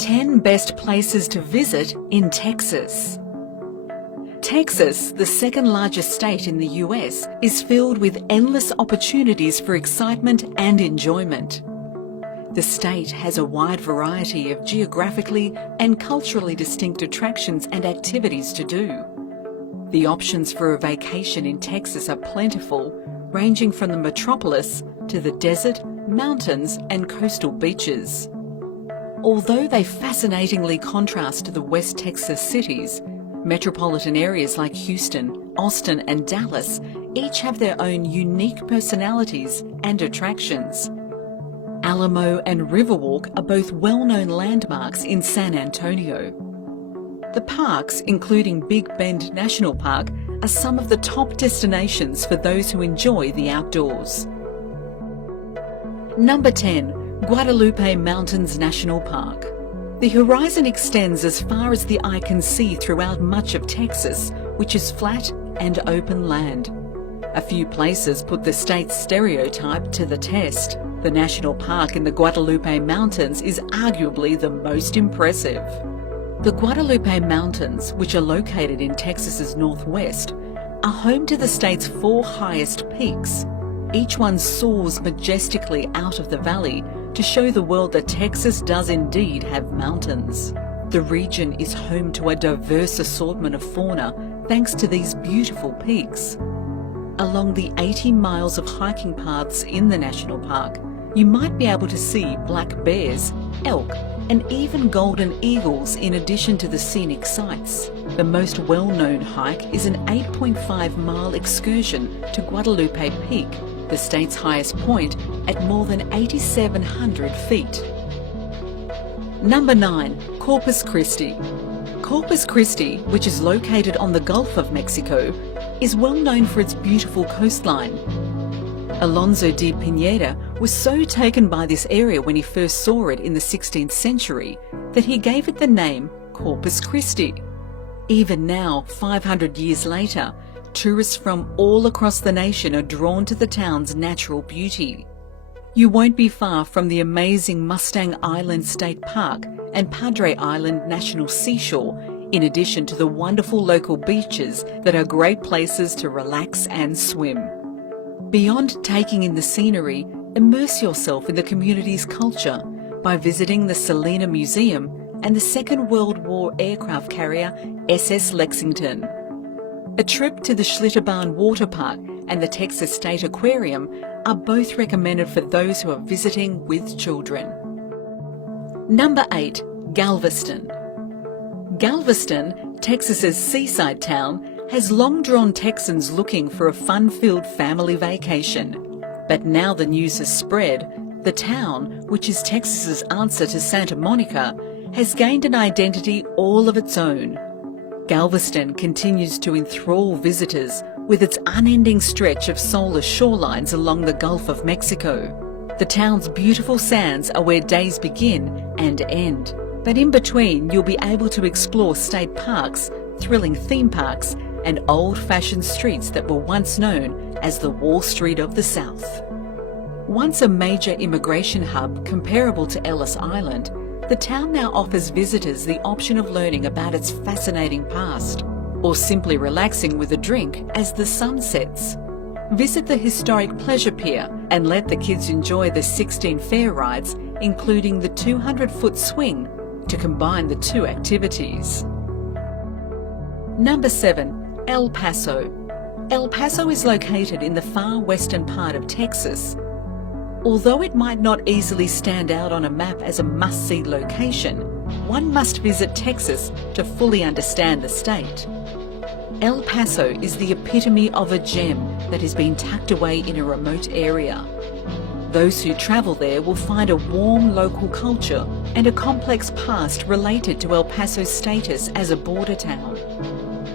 10 best places to visit in Texas. Texas, the second largest state in the US, is filled with endless opportunities for excitement and enjoyment. The state has a wide variety of geographically and culturally distinct attractions and activities to do. The options for a vacation in Texas are plentiful, ranging from the metropolis to the desert, mountains and coastal beaches. Although they fascinatingly contrast to the West Texas cities, metropolitan areas like Houston, Austin and Dallas each have their own unique personalities and attractions. Alamo and Riverwalk are both well-known landmarks in San Antonio. The parks, including Big Bend National Park, are some of the top destinations for those who enjoy the outdoors. Number 10. Guadalupe Mountains National Park. The horizon extends as far as the eye can see throughout much of Texas, which is flat and open land. A few places put the state's stereotype to the test. The national park in the Guadalupe Mountains is arguably the most impressive. The Guadalupe Mountains, which are located in Texas's northwest, are home to the state's 4 highest peaks. Each one soars majestically out of the valley to show the world that Texas does indeed have mountains. The region is home to a diverse assortment of fauna thanks to these beautiful peaks. Along the 80 miles of hiking paths in the national park, you might be able to see black bears, elk, and even golden eagles in addition to the scenic sights. The most well-known hike is an 8.5-mile excursion to Guadalupe Peak, the state's highest point at more than 8,700 feet. Number 9. Corpus Christi. Corpus Christi, which is located on the Gulf of Mexico, is well known for its beautiful coastline. Alonso de Pineda was so taken by this area when he first saw it in the 16th century that he gave it the name Corpus Christi. Even now, 500 years later, tourists from all across the nation are drawn to the town's natural beauty. You won't be far from the amazing Mustang Island State Park and Padre Island National Seashore, in addition to the wonderful local beaches that are great places to relax and swim. Beyond taking in the scenery, immerse yourself in the community's culture by visiting the Salina Museum and the Second World War aircraft carrier SS Lexington. A trip to the Schlitterbahn Water Park and the Texas State Aquarium are both recommended for those who are visiting with children. Number 8. Galveston. Galveston, Texas's seaside town, has long drawn Texans looking for a fun-filled family vacation. But now the news has spread, the town, which is Texas's answer to Santa Monica, has gained an identity all of its own. Galveston continues to enthrall visitors with its unending stretch of soulless shorelines along the Gulf of Mexico. The town's beautiful sands are where days begin and end, but in between you'll be able to explore state parks, thrilling theme parks, and old-fashioned streets that were once known as the Wall Street of the South. Once a major immigration hub comparable to Ellis Island, the town now offers visitors the option of learning about its fascinating past, or simply relaxing with a drink as the sun sets. Visit the historic Pleasure Pier and let the kids enjoy the 16 fair rides, including the 200-foot swing, to combine the two activities. Number 7. El Paso. El Paso is located in the far western part of Texas. Although it might not easily stand out on a map as a must-see location, one must visit Texas to fully understand the state. El Paso is the epitome of a gem that has been tucked away in a remote area. Those who travel there will find a warm local culture and a complex past related to El Paso's status as a border town.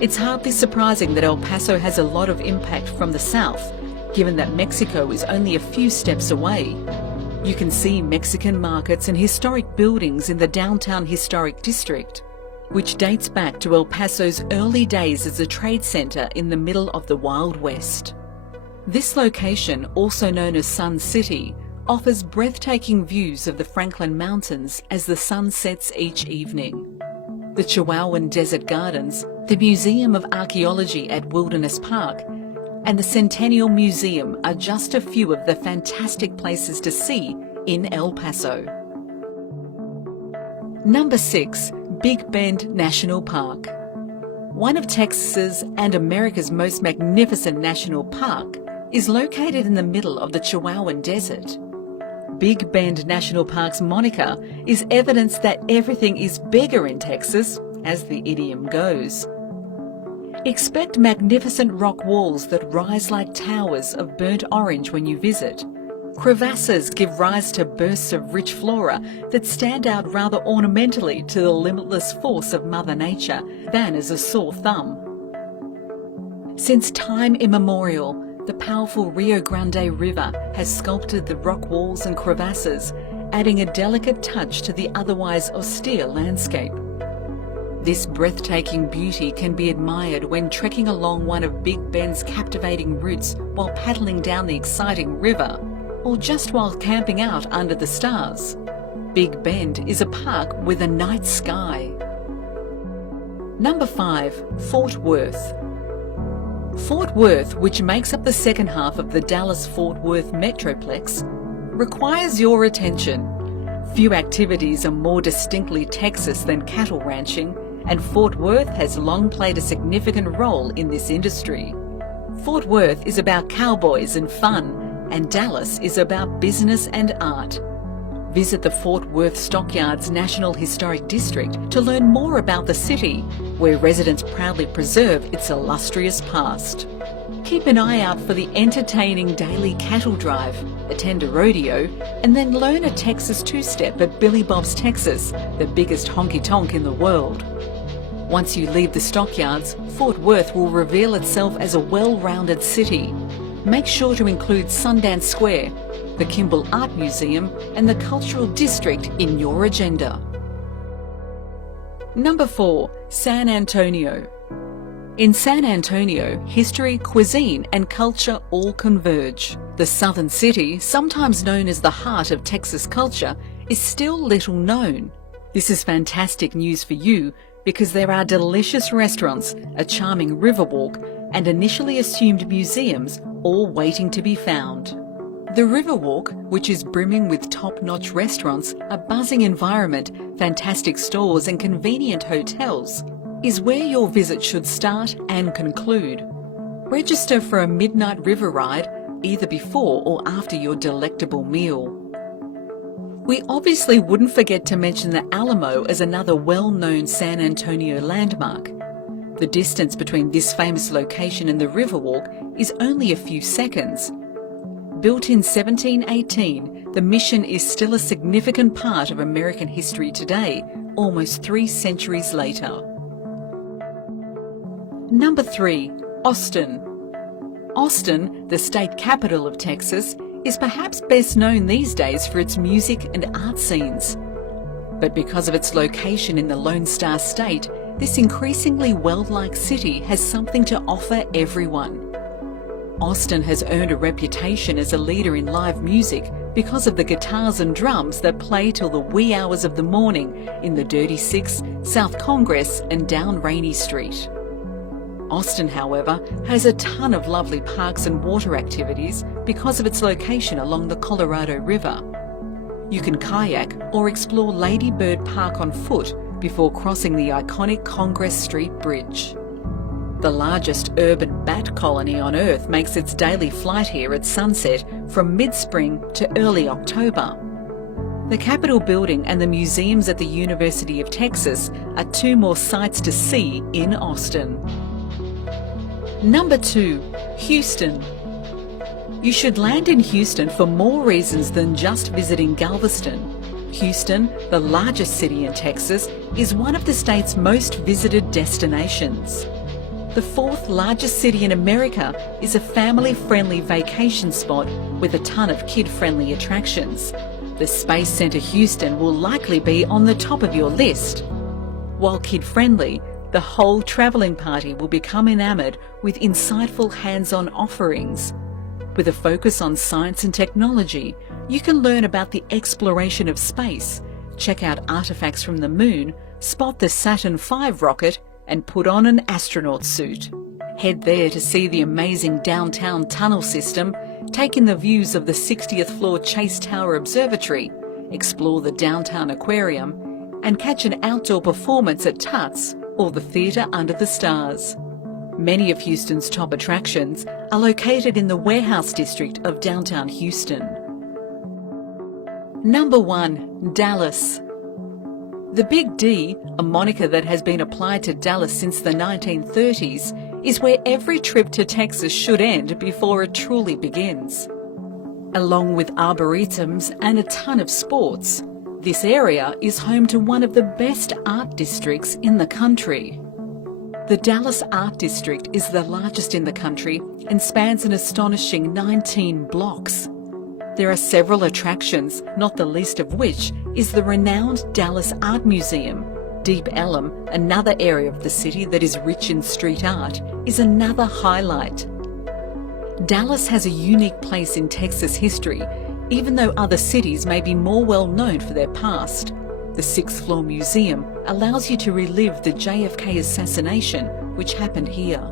It's hardly surprising that El Paso has a lot of impact from the south, given that Mexico is only a few steps away. You can see Mexican markets and historic buildings in the downtown historic district, which dates back to El Paso's early days as a trade centre in the middle of the Wild West. This location, also known as Sun City, offers breathtaking views of the Franklin Mountains as the sun sets each evening. The Chihuahuan Desert Gardens, the Museum of Archaeology at Wilderness Park, and the Centennial Museum are just a few of the fantastic places to see in El Paso. Number 6. Big Bend National Park. One of Texas's and America's most magnificent national park is located in the middle of the Chihuahuan Desert. Big Bend National Park's moniker is evidence that everything is bigger in Texas, as the idiom goes. Expect magnificent rock walls that rise like towers of burnt orange when you visit. Crevasses give rise to bursts of rich flora that stand out rather ornamentally to the limitless force of Mother Nature than as a sore thumb. Since time immemorial, the powerful Rio Grande River has sculpted the rock walls and crevasses, adding a delicate touch to the otherwise austere landscape. This breathtaking beauty can be admired when trekking along one of Big Bend's captivating routes while paddling down the exciting river, or just while camping out under the stars. Big Bend is a park with a night sky. Number 5. Fort Worth. Fort Worth, which makes up the second half of the Dallas-Fort Worth Metroplex, requires your attention. Few activities are more distinctly Texas than cattle ranching, and Fort Worth has long played a significant role in this industry. Fort Worth is about cowboys and fun, and Dallas is about business and art. Visit the Fort Worth Stockyards National Historic District to learn more about the city, where residents proudly preserve its illustrious past. Keep an eye out for the entertaining daily cattle drive, attend a rodeo, and then learn a Texas two-step at Billy Bob's Texas, the biggest honky-tonk in the world. Once you leave the stockyards, Fort Worth will reveal itself as a well-rounded city. Make sure to include Sundance Square, the Kimball Art Museum, and the Cultural District in your agenda. Number 4. San Antonio. In San Antonio, history, cuisine, and culture all converge. The southern city, sometimes known as the heart of Texas culture, is still little known. This is fantastic news for you because there are delicious restaurants, a charming riverwalk, and initially assumed museums all waiting to be found. The Riverwalk, which is brimming with top-notch restaurants, a buzzing environment, fantastic stores and convenient hotels, is where your visit should start and conclude. Register for a midnight river ride either before or after your delectable meal. We obviously wouldn't forget to mention the Alamo as another well-known San Antonio landmark. The distance between this famous location and the Riverwalk is only a few seconds. Built in 1718, the Mission is still a significant part of American history today, almost 3 centuries later. Number 3. Austin. Austin, the state capital of Texas, is perhaps best known these days for its music and art scenes. But because of its location in the Lone Star State, this increasingly world-like city has something to offer everyone. Austin has earned a reputation as a leader in live music because of the guitars and drums that play till the wee hours of the morning in the Dirty Six, South Congress and down Rainy Street. Austin, however, has a ton of lovely parks and water activities because of its location along the Colorado River. You can kayak or explore Lady Bird Park on foot before crossing the iconic Congress Street Bridge. The largest urban bat colony on Earth makes its daily flight here at sunset from mid-spring to early October. The Capitol Building and the museums at the University of Texas are 2 more sights to see in Austin. Number 2. Houston. You should land in Houston for more reasons than just visiting Galveston. Houston, the largest city in Texas, is one of the state's most visited destinations. The 4th largest city in America is a family-friendly vacation spot with a ton of kid-friendly attractions. The Space Center Houston will likely be on the top of your list. While kid-friendly, the whole travelling party will become enamoured with insightful hands-on offerings. With a focus on science and technology, You can learn about the exploration of space, check out artefacts from the moon, spot the Saturn V rocket, and put on an astronaut suit. Head there to see the amazing downtown tunnel system, take in the views of the 60th floor Chase Tower Observatory, explore the downtown aquarium, and catch an outdoor performance at Tuts or the Theatre Under the Stars. Many of Houston's top attractions are located in the warehouse district of downtown Houston. Number 1. Dallas. The Big D, a moniker that has been applied to Dallas since the 1930s, is where every trip to Texas should end before it truly begins. Along with arboretums and a ton of sports, this area is home to one of the best art districts in the country. The Dallas Art District is the largest in the country and spans an astonishing 19 blocks. There are several attractions, not the least of which is the renowned Dallas Art Museum. Deep Ellum, another area of the city that is rich in street art, is another highlight. Dallas has a unique place in Texas history, even though other cities may be more well known for their past. The 6th floor museum allows you to relive the JFK assassination, which happened here.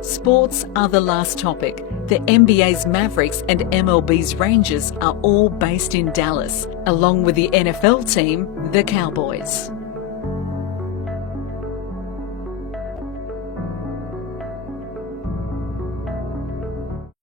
Sports are the last topic. The NBA's Mavericks and MLB's Rangers are all based in Dallas, along with the NFL team, the Cowboys.